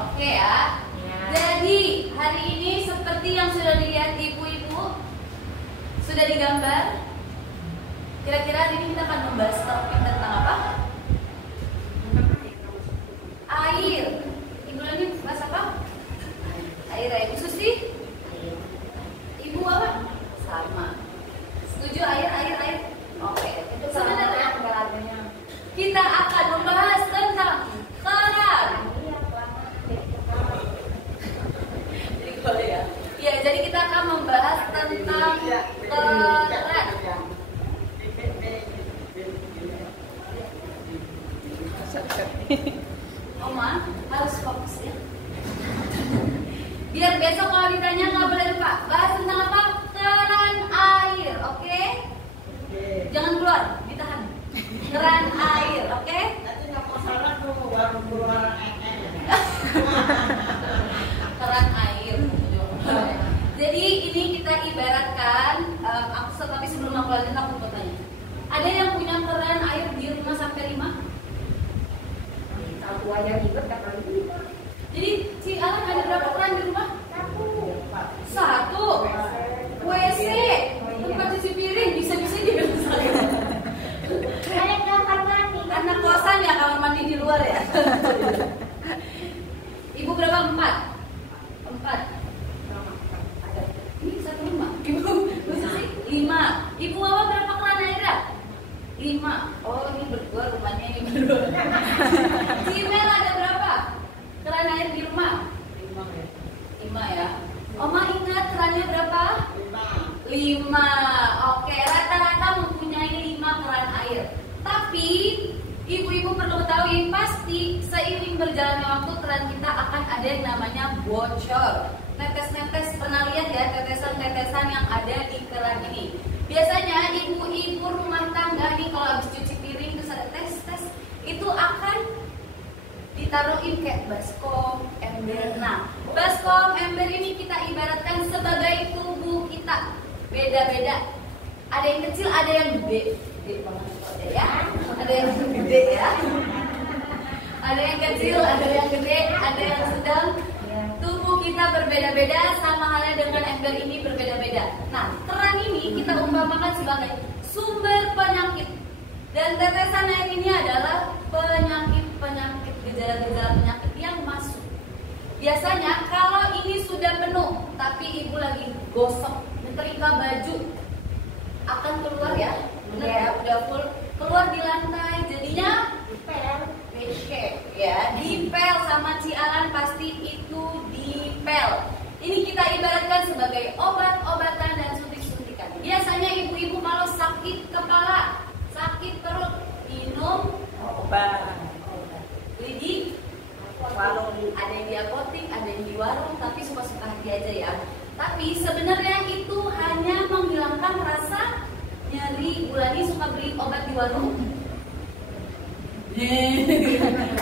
Oke ya. Jadi hari ini seperti yang sudah dilihat ibu-ibu, sudah digambar. Kira-kira hari ini kita akan membahas topik tentang apa? Air. Ibu Lani bahas apa? Air. Ibu Susi? Ibu apa? Sama. Setuju air. Oke. Sebenarnya kita akan membahas tentang keran. Ya, jadi kita akan membahas tentang keran. Oma harus fokus ya. Biar besok kalau ditanya nggak boleh lupa. Bahas tentang apa? Keran air, oke? Jangan keluar, ditahan. Keran air, oke? Nanti nggak mau salah tuh warung keluar. Keran air. Jadi ini kita ibaratkan, tapi sebelum aku lanjut aku mau tanya. Ada yang punya keran air di rumah sampai 5? Satu aja ribet dapat lima. Jadi si Alan ada berapa keran di rumah? Satu. WC, tempat cuci piring, bisa-bisa dia Ada kamar mandi. anak kosan ya, kamar mandi di luar ya. Ibu berapa? 4. Ini satu rumah. Ibu sih 5. Ibu Wawa berapa keran airnya? 5. Oh ini berdua rumahnya, ini berdua. Cimel ada berapa keran air di rumah? 5 ya. Oma ingat kerannya berapa? 5. Oke, rata-rata mempunyai 5 keran air. Tapi ibu-ibu perlu ketahui, pasti seiring berjalannya waktu keran kita akan ada yang namanya bocor. Tetes-tetes, pernah lihat ya tetesan-tetesan yang ada di keran ini. Biasanya ibu-ibu rumah tangga nih kalau habis cuci piring terus ada tes-tes, itu akan ditaruhin kayak baskom, ember. Nah, baskom, ember ini kita ibaratkan sebagai tubuh kita. Beda-beda. Ada yang kecil, ada yang gede. Gede banget ya. Ada yang gede ya. Ada yang kecil, ada yang gede, ada yang sedang. Tubuh kita berbeda-beda, sama halnya dengan ember ini berbeda-beda. Nah, keran ini kita umpamakan sebagai sumber penyakit. Dan tetesan air ini adalah penyakit-penyakit, gejala-gejala penyakit yang masuk. Biasanya kalau ini sudah penuh, tapi ibu lagi gosok, nyetrika baju, akan keluar ya. Benar ya, udah full keluar di lantai, jadinya ya, dipel sama Cialan pasti itu dipel. Ini kita ibaratkan sebagai obat-obatan dan suntik-suntikan. Biasanya ibu-ibu kalau sakit kepala, sakit perut, minum Obat. Jadi warung, ada yang di apotek, ada yang di warung, tapi suka-suka hati aja ya. Tapi sebenarnya itu hanya menghilangkan rasa nyeri. Bulani suka beli obat di warung.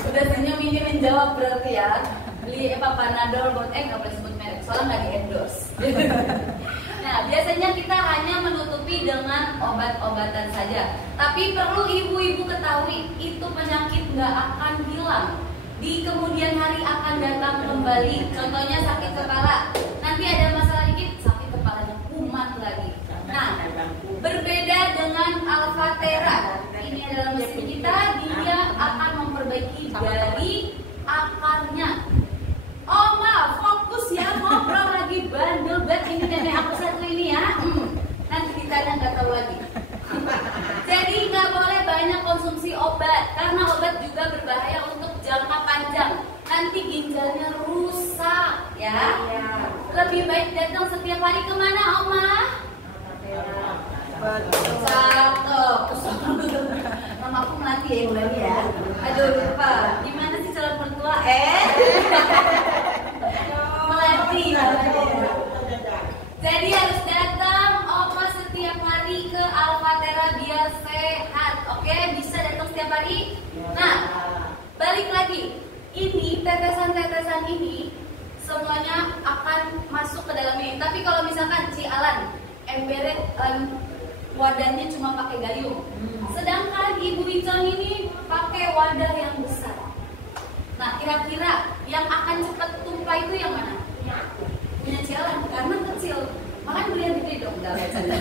Udah senyum ini menjawab berarti ya. Beli Panadol buat nggak boleh sebut merek soalnya nggak di endorse. Nah biasanya kita hanya menutupi dengan obat-obatan saja. Tapi perlu ibu-ibu ketahui, itu penyakit nggak akan hilang. Di kemudian hari akan datang kembali. Contohnya sakit kepala, nanti ada masalah dikit sakit kepalanya kumat lagi. Nah berbeda dengan Alfatera, ini adalah mesin kita, dia akan memperbaiki dari akarnya. Oma fokus ya, ngobrol lagi bandel banget ini nenek aku satu ini ya. Nanti ditanya nggak tahu lagi. Jadi nggak boleh banyak konsumsi obat, karena obat juga berbahaya untuk jangka panjang. Nanti ginjalnya rusak ya. Lebih baik datang setiap hari kemana Oma? Cakep. Nama aku Melati ya Melati ya. Aduh lupa. Gimana sih calon mertua? Melati. Jadi harus datang Oma setiap hari ke Alfatera biar sehat. Oke, bisa datang setiap hari. Nah, balik lagi. Ini tetesan-tetesan ini semuanya akan masuk ke dalam ini. Tapi kalau misalkan Cialan embernya wadahnya cuma pakai gayung, sedangkan Ibu Icon ini pakai wadah yang besar. Nah, kira-kira yang akan cepat tumpah itu yang mana? Punya Cialan, karena kecil. Makan beli yang gede dong, enggak bercanda.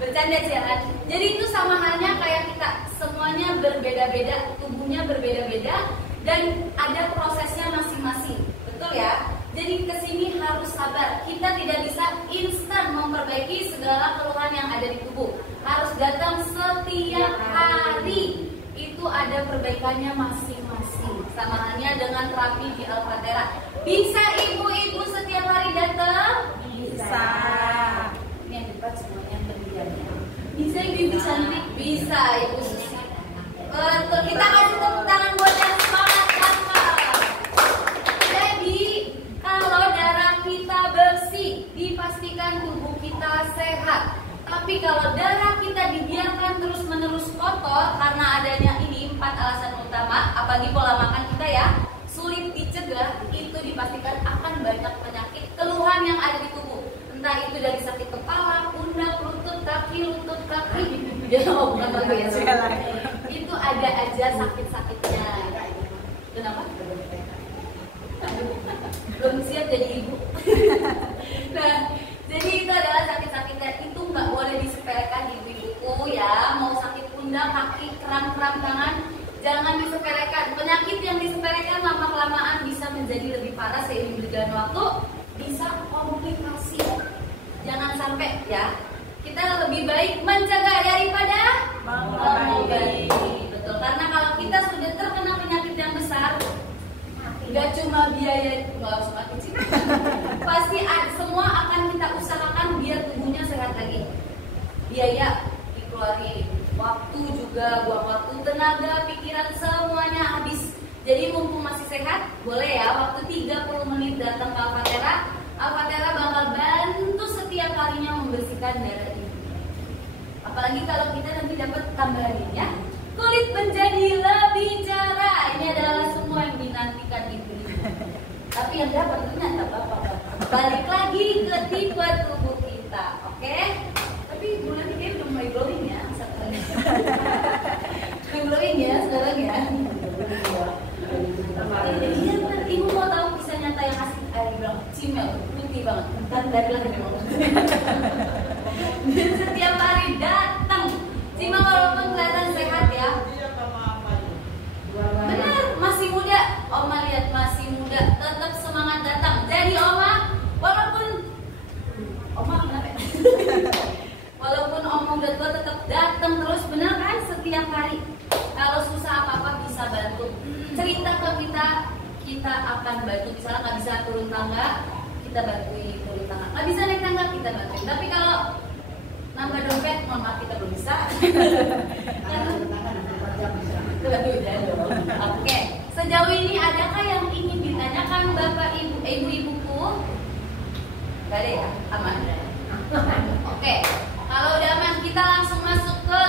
Bercanda Cialan. Jadi itu sama halnya kayak kita, semuanya berbeda-beda, tubuhnya berbeda-beda dan ada prosesnya masing-masing. Betul ya? Jadi kesini harus sabar. Kita tidak bisa instan memperbaiki segala keluhan yang ada di tubuh. Harus datang setiap hari. Itu ada perbaikannya masing-masing. Sama halnya dengan terapi di Alfatera. Bisa ibu-ibu setiap hari datang? Bisa. Ini yang depan semuanya berdiam. Bisa ibu cantik? Bisa ibu Susi. Betul. Kita kasih tepuk tangan buat yang semangat kakak. Jadi kalau darah kita bersih, dipastikan tubuh kita sehat. Tapi kalau darah kita dibiarkan terus-menerus kotor karena adanya ini 4 alasan utama, apalagi pola makan kita ya, sulit dicegah, itu dipastikan akan banyak penyakit keluhan yang ada di tubuh. Entah itu dari sakit kepala, pundak, lutut, kaki, ya bukan lagi ya. Itu ada aja sakit-sakitnya. Kenapa? Belum siap jadi ibu. Nah, jadi itu adalah sakit-sakitnya. Itu nggak boleh disepelekan ibu-ibuku ya. Mau sakit pundak, kaki, kram-kram tangan, jangan disepelekan. Penyakit yang disepelekan lama-kelamaan bisa menjadi lebih parah seiring berjalan waktu, bisa komplikasi. Jangan sampai ya. Kita lebih baik mencegah daripada mengobati. Betul. Karena kalau kita sudah terkena penyakit yang besar, nggak cuma biaya, nggak usah mati sih. Pasti semua akan kita usahakan biar tubuhnya sehat lagi. Biaya dikeluarin, waktu juga, buang waktu, tenaga, pikiran, semuanya habis. Jadi mumpung masih sehat, boleh ya waktu 30 menit datang ke Alfatera. Alfatera bakal bantu setiap harinya membersihkan darah ini. Apalagi kalau kita nanti dapat tambahan ya, kulit menjadi lebih cerah. Ini adalah semua yang dinantikan ibu-ibu. Tapi yang dapat ternyata bapak-bapak. Balik lagi ke tipe tubuh kita, oke? Tapi bulan ini udah mulai glowing ya, udah glowing ya sekarang ya. Iya, ibu mau tahu bisa nyata yang asli? Ayo bilang cimel, putih banget. Kan dari lagi memang. Dan setiap hari datang. Cima walaupun kelihatan sehat ya. Benar, masih muda. Oma lihat masih muda, tetap semangat datang. Jadi Oma, walaupun Oma kenapa? Walaupun Oma udah tua tetap datang terus, benar kan? Setiap hari. Kalau susah apa-apa bisa bantu. Cerita ke kita, kita akan bantu. Misalnya nggak bisa turun tangga, kita bantuin turun tangga. Nggak bisa naik tangga, kita bantuin. Tapi kalau nambah dompet, mohon maaf kita belum bisa. Oke, sejauh ini adakah yang ingin ditanyakan Bapak Ibu, ibu-ibuku? Gak ada ya? Aman. Oke, kalau udah aman kita langsung masuk ke